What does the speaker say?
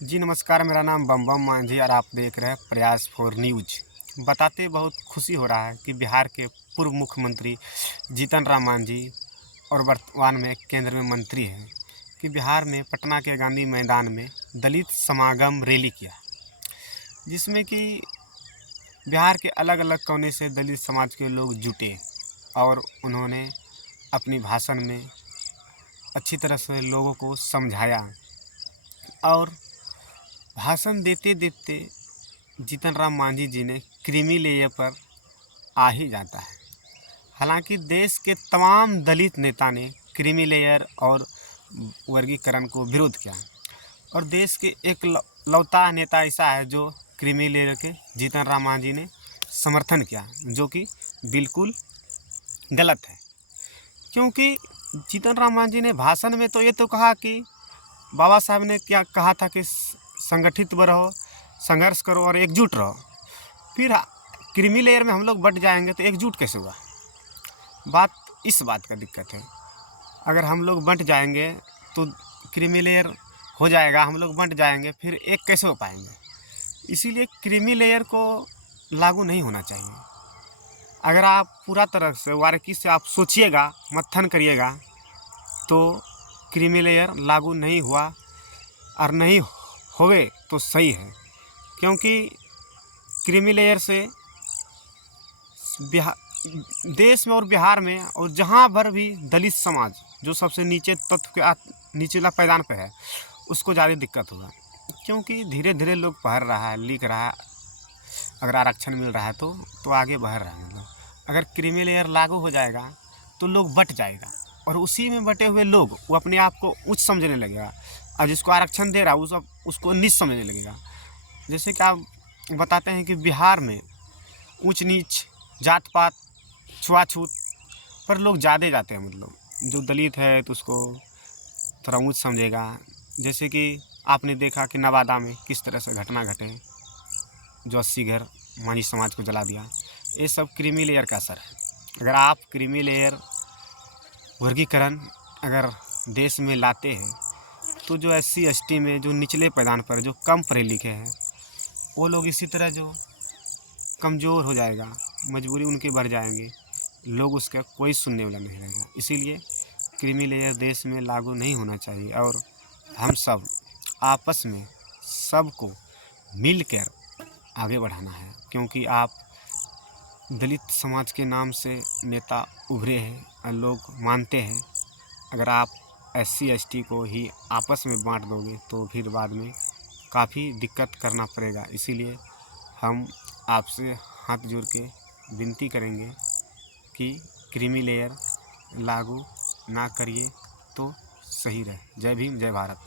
जी नमस्कार, मेरा नाम बम बम मांझी और आप देख रहे हैं प्रयास फॉर न्यूज। बताते बहुत खुशी हो रहा है कि बिहार के पूर्व मुख्यमंत्री जीतन राम मांझी और वर्तमान में केंद्र में मंत्री हैं कि बिहार में पटना के गांधी मैदान में दलित समागम रैली किया, जिसमें कि बिहार के अलग अलग कोने से दलित समाज के लोग जुटे और उन्होंने अपनी भाषण में अच्छी तरह से लोगों को समझाया। और भाषण देते देते जीतन राम मांझी जी ने क्रीमी लेयर पर आ ही जाता है। हालांकि देश के तमाम दलित नेता ने क्रीमी लेयर और वर्गीकरण को विरोध किया और देश के एक लौता नेता ऐसा है जो क्रीमी लेयर के जीतन राम मांझी ने समर्थन किया, जो कि बिल्कुल गलत है। क्योंकि जीतन राम मांझी ने भाषण में तो ये तो कहा कि बाबा साहब ने क्या कहा था कि संगठित रहो, संघर्ष करो और एकजुट रहो। फिर क्रीमी लेयर में हम लोग बट जाएंगे तो एकजुट कैसे हुआ? इस बात का दिक्कत है। अगर हम लोग बंट जाएंगे तो क्रीमी लेयर हो जाएगा, हम लोग बंट जाएंगे, फिर एक कैसे हो पाएंगे? इसीलिए क्रीमी लेयर को लागू नहीं होना चाहिए। अगर आप पूरा तरह से बारीकी से आप सोचिएगा, मंथन करिएगा, तो क्रीमी लेयर लागू नहीं हुआ और नहीं होवे तो सही है। क्योंकि क्रीमी लेयर से बिहार देश में और बिहार में और जहाँ भर भी दलित समाज जो सबसे नीचे तत्व के निचला पैदान पे है, उसको ज़्यादा दिक्कत होगा। क्योंकि धीरे धीरे लोग पढ़ रहा है, लिख रहा है, अगर आरक्षण मिल रहा है तो आगे बढ़ रहा है। मतलब अगर क्रीमी लेयर लागू हो जाएगा तो लोग बट जाएगा और उसी में बटे हुए लोग वो अपने आप को उच्च समझने लगेगा और जिसको आरक्षण दे रहा है उसको नीच समझने लगेगा। जैसे कि आप बताते हैं कि बिहार में ऊंच नीच, जात पात, छुआछूत पर लोग ज़्यादा जाते हैं। मतलब जो दलित है तो उसको थोड़ा ऊंच समझेगा। जैसे कि आपने देखा कि नवादा में किस तरह से घटना घटे, जो 80 घर मांझी समाज को जला दिया। ये सब क्रीमी लेयर का असर है। अगर आप क्रीमी लेयर वर्गीकरण अगर देश में लाते हैं तो जो SC ST में जो निचले पैदान पर जो कम पढ़े लिखे हैं वो लोग इसी तरह जो कमज़ोर हो जाएगा, मजबूरी उनके बढ़ जाएंगे, लोग उसका कोई सुनने वाला नहीं रहेगा। इसीलिए क्रीमी लेयर देश में लागू नहीं होना चाहिए और हम सब आपस में सबको मिलकर आगे बढ़ाना है। क्योंकि आप दलित समाज के नाम से नेता उभरे हैं और लोग मानते हैं। अगर आप SC ST को ही आपस में बांट दोगे तो फिर बाद में काफ़ी दिक्कत करना पड़ेगा। इसीलिए हम आपसे हाथ जोड़ के विनती करेंगे कि क्रीमी लेयर लागू ना करिए तो सही रहे। जय भीम, जय भारत।